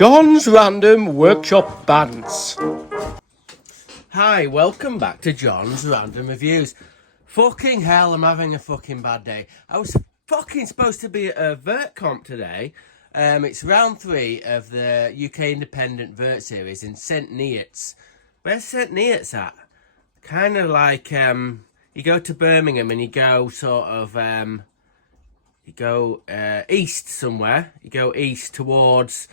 John's Random Workshop Bants. Hi, welcome back to John's Random Reviews. Fucking hell, I'm having a fucking bad day. I was fucking supposed to be at a vert comp today. It's round 3 of the UK Independent Vert Series in St Neots. Where's St Neots at? Kind of like, you go to Birmingham and you go sort of, you go east somewhere. You go east towards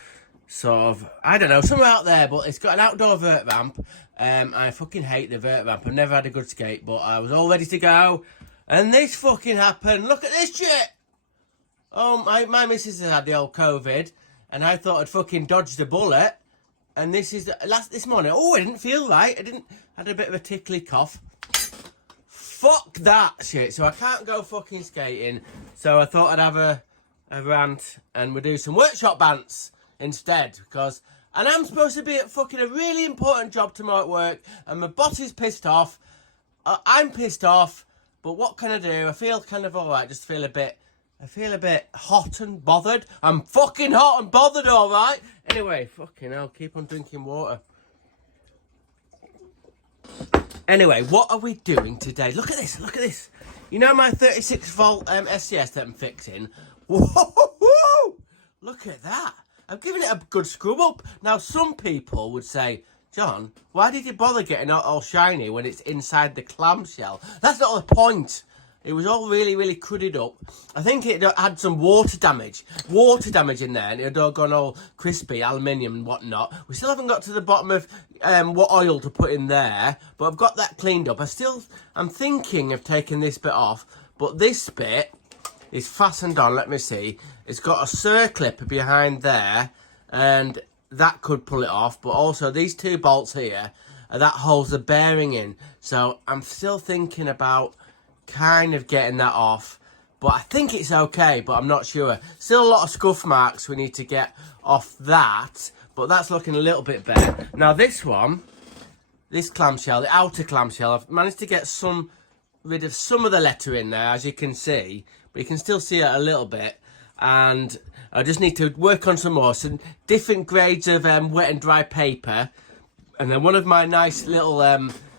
sort of, I don't know, somewhere out there, but it's got an outdoor vert ramp. I fucking hate the vert ramp. I've never had a good skate, but I was all ready to go. And this fucking happened. Look at this shit! Oh, my missus has had the old COVID, and I thought I'd fucking dodged a bullet. And this is this morning. Oh, I didn't feel right. Had a bit of a tickly cough. Fuck that shit. So I can't go fucking skating. So I thought I'd have a rant, and we'll do some workshop bants instead, because I'm supposed to be at fucking a really important job tomorrow at work, and my boss is pissed off. I'm pissed off, but what can I do? I feel kind of alright. Just feel a bit. I feel a bit hot and bothered. I'm fucking hot and bothered, alright? Anyway, fucking hell, keep on drinking water. Anyway, what are we doing today? Look at this, look at this. You know my 36 volt SCS that I'm fixing? Whoa! Look at that. I've given it a good scrub up. Now, some people would say, John, why did you bother getting it all shiny when it's inside the clamshell? That's not the point. It was all really, really crudded up. I think it had some water damage in there, and it had all gone all crispy, aluminium and whatnot. We still haven't got to the bottom of what oil to put in there, but I've got that cleaned up. I'm thinking of taking this bit off, but this bit is fastened on. Let me see. It's got a circlip behind there, and that could pull it off, but also these 2 bolts here, that holds the bearing in. So I'm still thinking about kind of getting that off, but I think it's okay, but I'm not sure. Still a lot of scuff marks we need to get off that, but that's looking a little bit better. Now this one, this clamshell, the outer clamshell, I've managed to get rid of some of the letter in there, as you can see, but you can still see it a little bit, and I just need to work on some more, some different grades of wet and dry paper. And then one of my nice little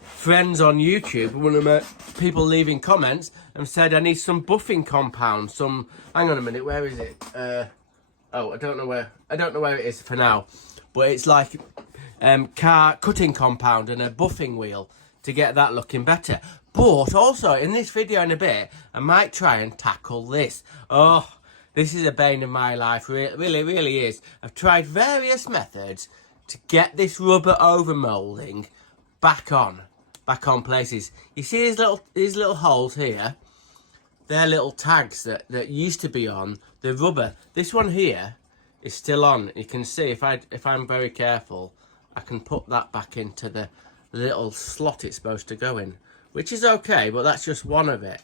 friends on YouTube, one of my people leaving comments, and said I need some buffing compound. Hang on a minute, where is it? Oh, I don't know where it is for now, but it's like car cutting compound and a buffing wheel to get that looking better. But also in this video in a bit, I might try and tackle this. Oh, this is a bane of my life. Really, really is. I've tried various methods to get this rubber overmolding back on places. You see these little holes here? They're little tags that used to be on the rubber. This one here is still on. You can see if I'm very careful, I can put that back into the little slot it's supposed to go in, which is okay, but that's just one of it.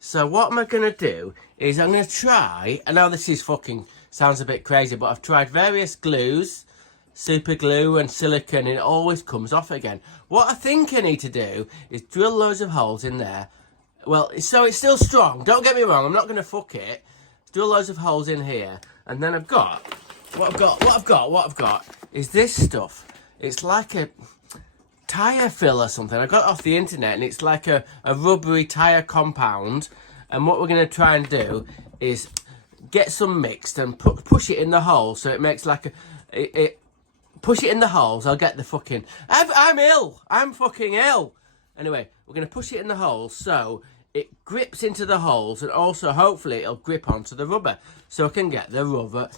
So what am I going to do is I'm going to try, I know this is fucking sounds a bit crazy, but I've tried various glues, super glue and silicone, and it always comes off again. What I think I need to do is drill loads of holes in there. Well, so it's still strong, don't get me wrong, I'm not going to fuck it. Drill loads of holes in here, and then what I've got is this stuff. It's like a tyre fill or something. I got it off the internet, and it's like a rubbery tyre compound. And what we're going to try and do is get some mixed and push it in the hole, so it makes like push it in the holes. I'll get the fucking... I'm ill. I'm fucking ill. Anyway, we're going to push it in the holes so it grips into the holes, and also hopefully it'll grip onto the rubber, so I can get the rubber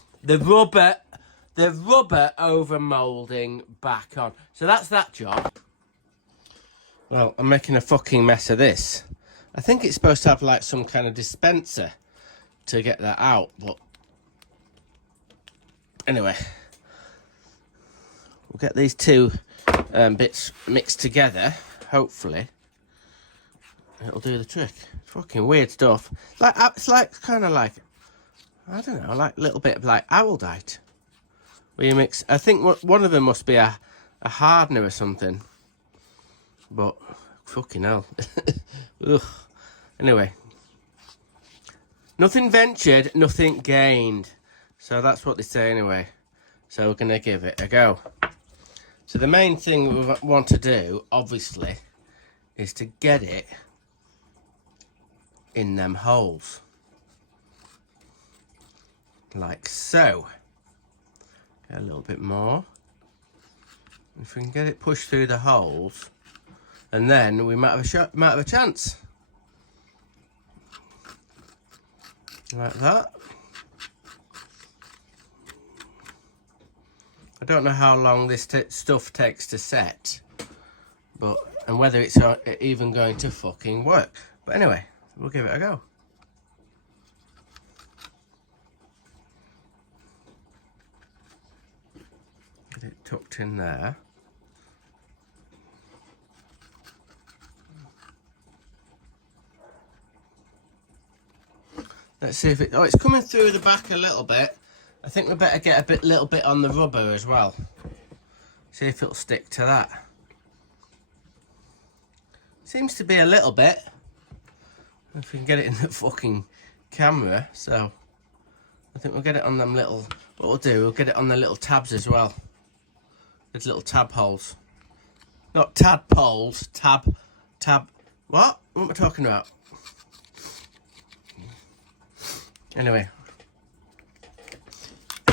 over moulding back on. So that's that job. Well, I'm making a fucking mess of this. I think it's supposed to have like some kind of dispenser to get that out, but anyway, we'll get these 2 bits mixed together. Hopefully it'll do the trick. Fucking weird stuff. It's like kind of like, I don't know, like a little bit of like owldite, where you mix. I think one of them must be a hardener or something, but fucking hell. Ugh. Anyway, nothing ventured, nothing gained. So that's what they say anyway. So we're going to give it a go. So the main thing we want to do, obviously, is to get it in them holes. Like so. Get a little bit more. If we can get it pushed through the holes, and then we might have a chance. Like that. I don't know how long this stuff takes to set, and whether it's even going to fucking work. But anyway, we'll give it a go. Get it tucked in there. Let's see if it's coming through the back a little bit. I think we better get a little bit on the rubber as well. See if it'll stick to that. Seems to be a little bit. If we can get it in the fucking camera, so I think we'll get it on them little. What we'll do, we'll get it on the little tabs as well. There's little tab holes, not tadpoles. Tab. What am I talking about? Anyway.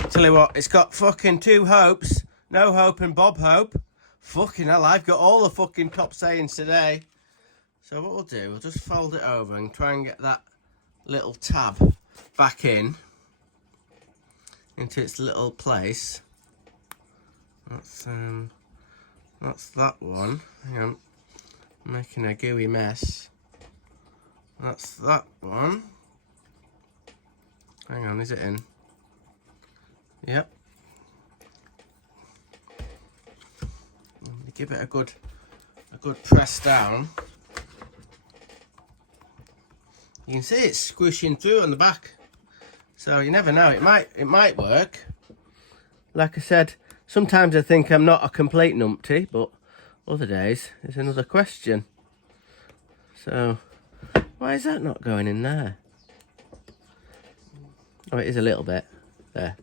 Tell you what, it's got fucking 2 hopes. No hope and Bob Hope. Fucking hell, I've got all the fucking top sayings today. So what we'll do, we'll just fold it over and try and get that little tab back into its little place. That's that one. Hang on. I'm making a gooey mess. That's that one. Hang on, is it in? Yep. Give it a good press down. You can see it's squishing through on the back, so you never know. It might work. Like I said, sometimes I think I'm not a complete numpty, but other days it's another question. So why is that not going in there? Oh, it is a little bit there.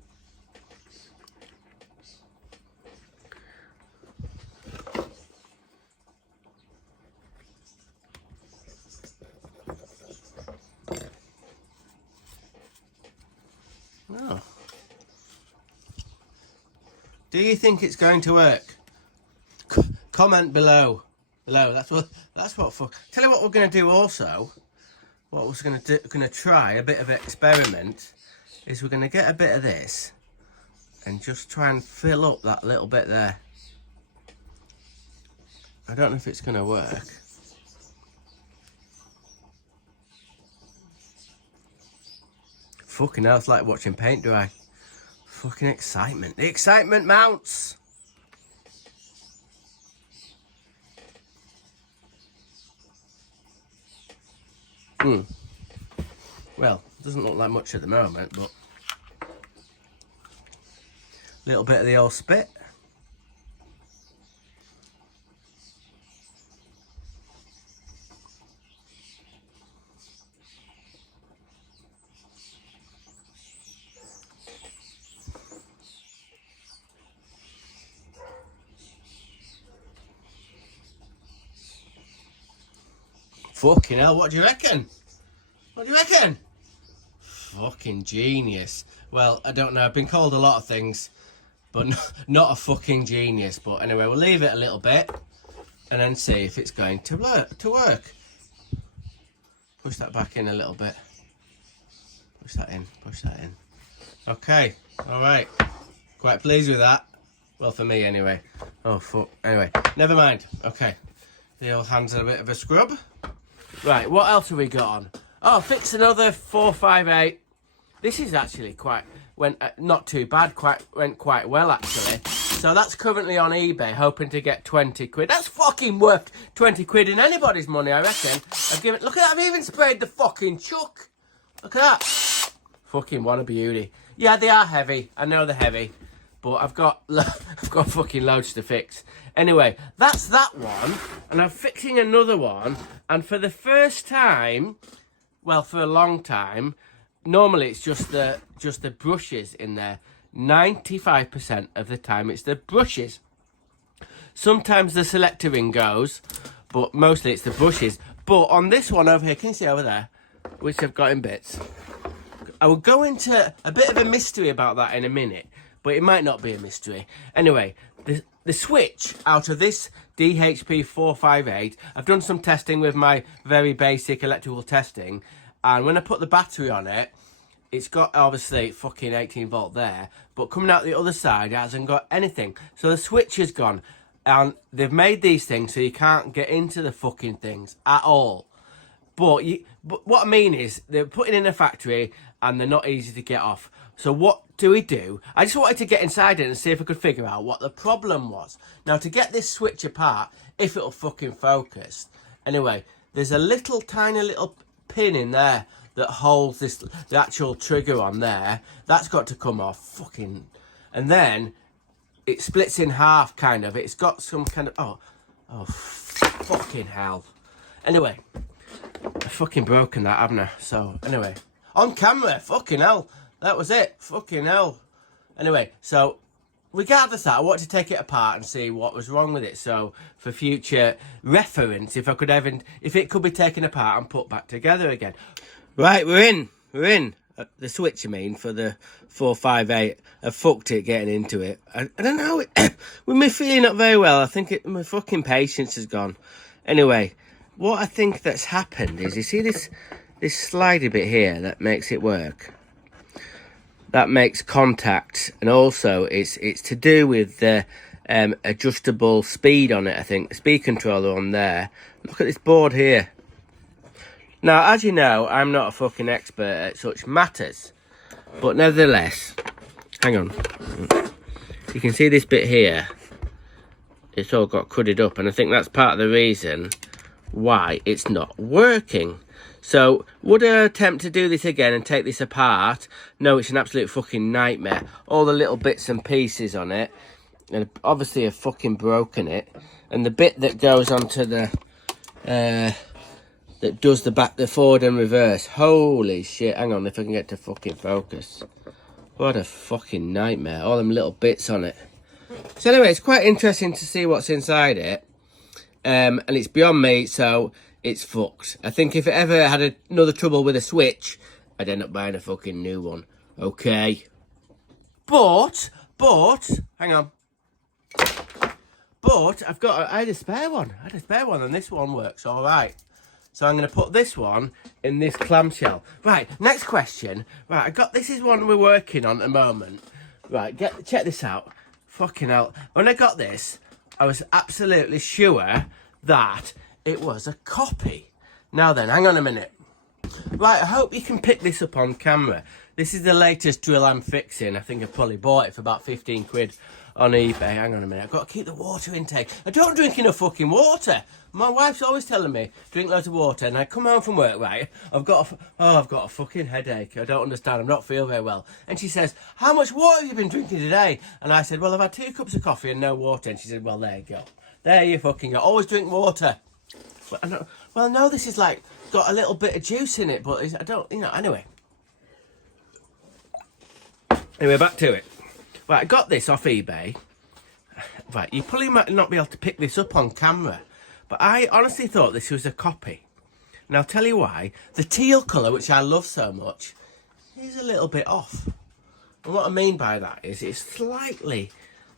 Oh. Do you think it's going to work? Comment below. That's what. Tell you what we're going to do also. What we're going to try a bit of an experiment is we're going to get a bit of this and just try and fill up that little bit there. I don't know if it's going to work. Fucking hell, it's like watching paint dry. Fucking excitement. The excitement mounts. Well, doesn't look like much at the moment, but a little bit of the old spit. Fucking hell, what do you reckon? What do you reckon? Fucking genius. Well, I don't know, I've been called a lot of things, but not a fucking genius. But anyway, we'll leave it a little bit and then see if it's going to work. Push that back in a little bit. Push that in. Okay, alright. Quite pleased with that. Well, for me anyway. Oh, fuck. Anyway, never mind. Okay. The old hands are a bit of a scrub. Right, what else have we got on? Oh, fix another 458. This is actually not too bad, went quite well actually. So that's currently on eBay, hoping to get 20 quid. That's fucking worth 20 quid in anybody's money, I reckon. Look at that, I've even sprayed the fucking chuck. Look at that. Fucking what a beauty. Yeah, they are heavy, I know they're heavy, but I've got fucking loads to fix. Anyway, that's that one, and I'm fixing another one, and for the first time, well, for a long time, normally it's just the brushes in there. 95% of the time it's the brushes. Sometimes the selector ring goes, but mostly it's the brushes. But on this one over here, can you see over there, which I've got in bits, I will go into a bit of a mystery about that in a minute, but it might not be a mystery. Anyway, the switch out of this DHP 458, I've done some testing with my very basic electrical testing, and when I put the battery on it, it's got obviously fucking 18 volt there, but coming out the other side it hasn't got anything. So the switch is gone, and they've made these things so you can't get into the fucking things at all. But what I mean is they're putting in a factory and they're not easy to get off. So what do we do? I just wanted to get inside it and see if I could figure out what the problem was. Now, to get this switch apart, if it'll fucking focus. Anyway, there's a little tiny little pin in there that holds the actual trigger on there. That's got to come off. Fucking. And then it splits in half, kind of. It's got some kind of... Oh, fucking hell. Anyway, I've fucking broken that, haven't I? So, anyway. On camera, fucking hell. That was it. Fucking hell. Anyway, so regardless of that, I wanted to take it apart and see what was wrong with it. So for future reference, if it could be taken apart and put back together again. Right, we're in. The switch, I mean, for the 458. I fucked it getting into it. I don't know. With me feeling not very well, I think my fucking patience has gone. Anyway, what I think that's happened is, you see this slidey bit here that makes it work? That makes contact, and also it's to do with the adjustable speed on it, I think. The speed controller on there. Look at this board here. Now, as you know, I'm not a fucking expert at such matters, but nevertheless, hang on. You can see this bit here. It's all got cudded up, and I think that's part of the reason why it's not working. So, would I attempt to do this again and take this apart? No, it's an absolute fucking nightmare. All the little bits and pieces on it, and obviously I've fucking broken it. And the bit that goes onto the, that does the forward and reverse. Holy shit, hang on if I can get to fucking focus. What a fucking nightmare, all them little bits on it. So anyway, it's quite interesting to see what's inside it. And it's beyond me, so... it's fucked. I think if it ever had another trouble with a switch, I'd end up buying a fucking new one. Okay. But, hang on. But, I had a spare one. And this one works all right. So I'm going to put this one in this clamshell. Right, next question. Right, this is one we're working on at the moment. Right, check this out. Fucking hell. When I got this, I was absolutely sure that it was a copy. Now then, hang on a minute. Right, I hope you can pick this up on camera. This is the latest drill I'm fixing. I think I probably bought it for about 15 quid on eBay. Hang on a minute, I've got to keep the water intake. I don't drink enough fucking water. My wife's always telling me, drink loads of water, and I come home from work, right, I've got a fucking headache. I don't understand, I'm not feeling very well. And she says, how much water have you been drinking today? And I said, well, I've had 2 cups of coffee and no water. And she said, well, there you go. There you fucking go. Always drink water. Well, no, this is like got a little bit of juice in it, but I don't, anyway. Anyway, back to it. Right, I got this off eBay. Right, you probably might not be able to pick this up on camera, but I honestly thought this was a copy. And I'll tell you why. The teal colour, which I love so much, is a little bit off. And what I mean by that is it's slightly,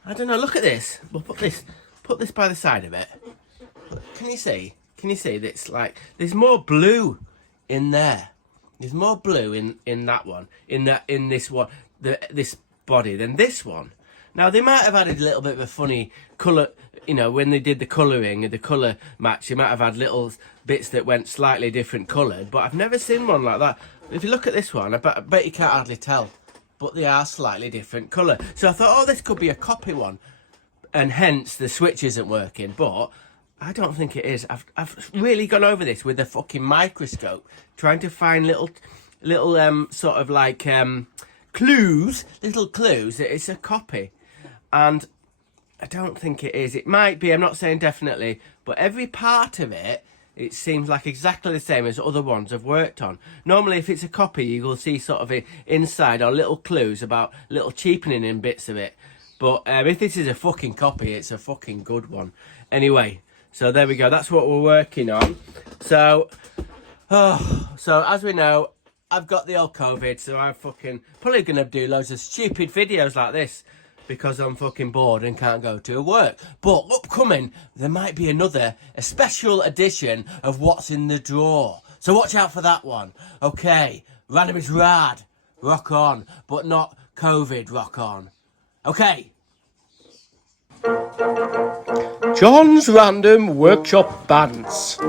I don't know, look at this. We'll put this by the side of it. Can you see? Can you see that's like there's more blue in there? There's more blue in that one, in this one, this body than this one. Now they might have added a little bit of a funny colour, when they did the colouring and the colour match. They might have had little bits that went slightly different coloured, but I've never seen one like that. If you look at this one, I bet you can't hardly tell, but they are slightly different colour. So I thought, oh, this could be a copy one, and hence the switch isn't working, but I don't think it is. I've really gone over this with a fucking microscope, trying to find little sort of like clues that it's a copy, and I don't think it is. It might be. I'm not saying definitely, but every part of it it seems like exactly the same as other ones I've worked on. Normally, if it's a copy, you will see sort of inside or little clues about little cheapening in bits of it. But if this is a fucking copy, it's a fucking good one. Anyway, so there we go. That's what we're working on. So, so as we know, I've got the old COVID, so I'm fucking probably going to do loads of stupid videos like this because I'm fucking bored and can't go to work. But upcoming, there might be a special edition of What's in the Drawer. So watch out for that one. Okay, random is rad. Rock on, but not COVID rock on. Okay. John's Random Workshop Bants.